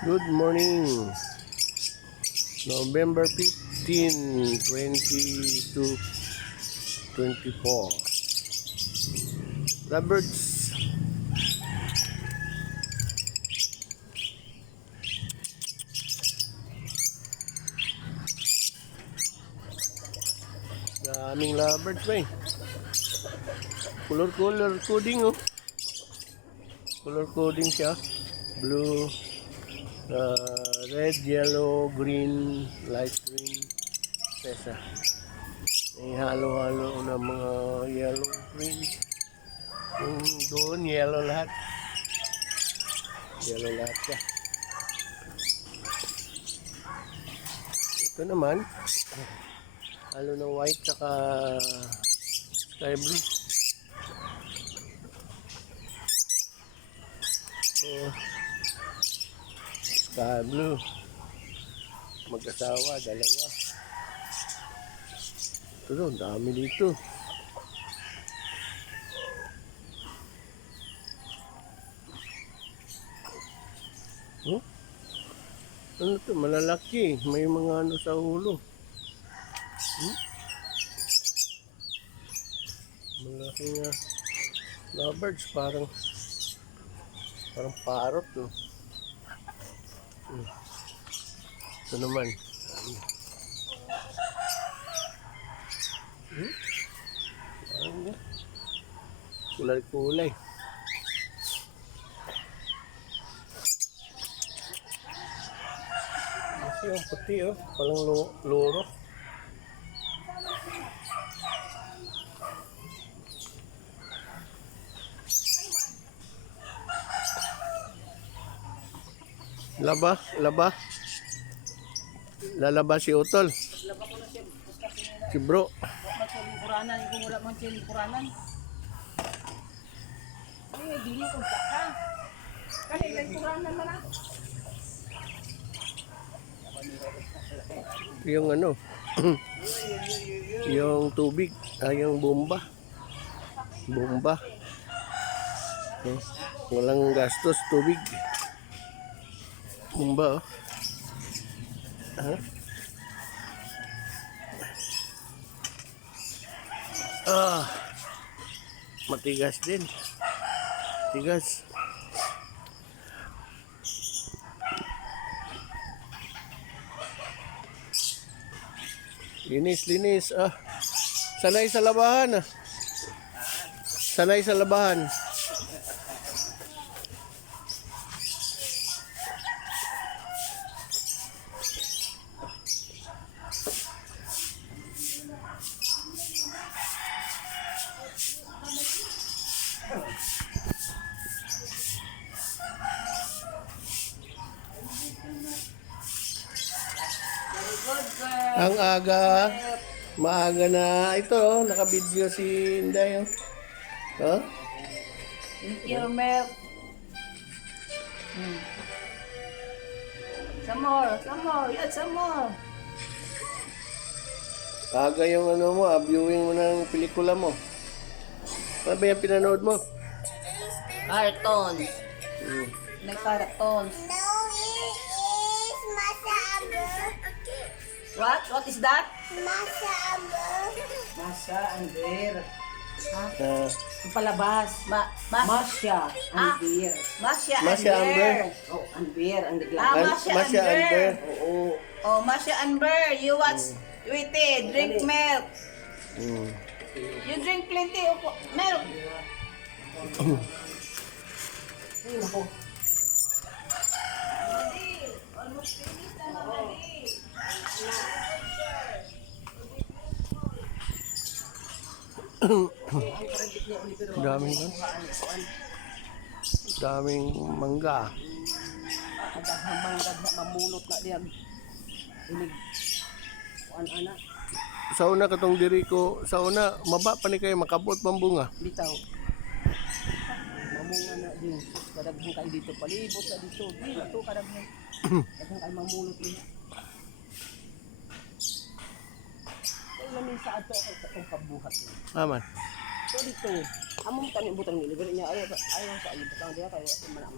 Good morning. November 15, 2024. Roberts. Daming lovebirds ba eh. Color coding oh. Color coding siya. Blue, red, yellow, green, light green. Pesa. May halo-halo ng mga yellow, green. Yung doon, yellow lahat. Yellow lahat siya. Ito naman, halo ng white saka sky blue. So, sky blue. Mag-asawa, dalawa. Ito doon, dami dito. Oh? Ano to? Malalaki. May mga ano sa ulo. Malaki nga. Lovebirds, parang parrot no. Ito naman. Kulay-kulay. Kasi yung puti oh. Palang loro. Laba. Lalaba si Utol. Laba ko na siya. Si bro. Puranan, kung wala man siya puranan. Ay, dili ko ka. Kasi may puranan man ako. Yung ano. Yung tubig. Yung bomba. Walang gastos tubig. Bomba oh. Matigas din. Tigas. Linis. Sanay sa labahan. Sanay sa labahan. Ang maaga na ito oh, naka-video si Inday oh. Huh? Your milk. Some more. Add some more. Aga yung ano mo, viewing mo ng pelikula mo. Ano ba yung pinanood mo? Cartons. Nag-cartons. No, it is Masaba. What is that? Masaba. Masha and Bear. Uh, Palabas. Masha and Bear. Masha Masha and and Bear. Bear. Oh, and Bear. Ang digla. Masha and Bear. Oo. Oh, Masha and Bear, you watch, Witty, drink milk. You drink plenty of milk. Ay, nako. Almost finished na naman eh. Daming kan? Daming mangga. Ang manggad na mamulot na diyan. Inig. Kuan ana. Sa una katong diri ko, sa una maba pa ni kayo makabot pambunga. Bitaw. Mamunga na din. Kadaghan kay dito palibot na dito. Dito kadaghan. Kadaghan kay mamulot din. Kaya namin sa ato ang kabuhat. Aman. So dito, among tanim butang nilibre niya ayaw sa iyo butang dia kay mana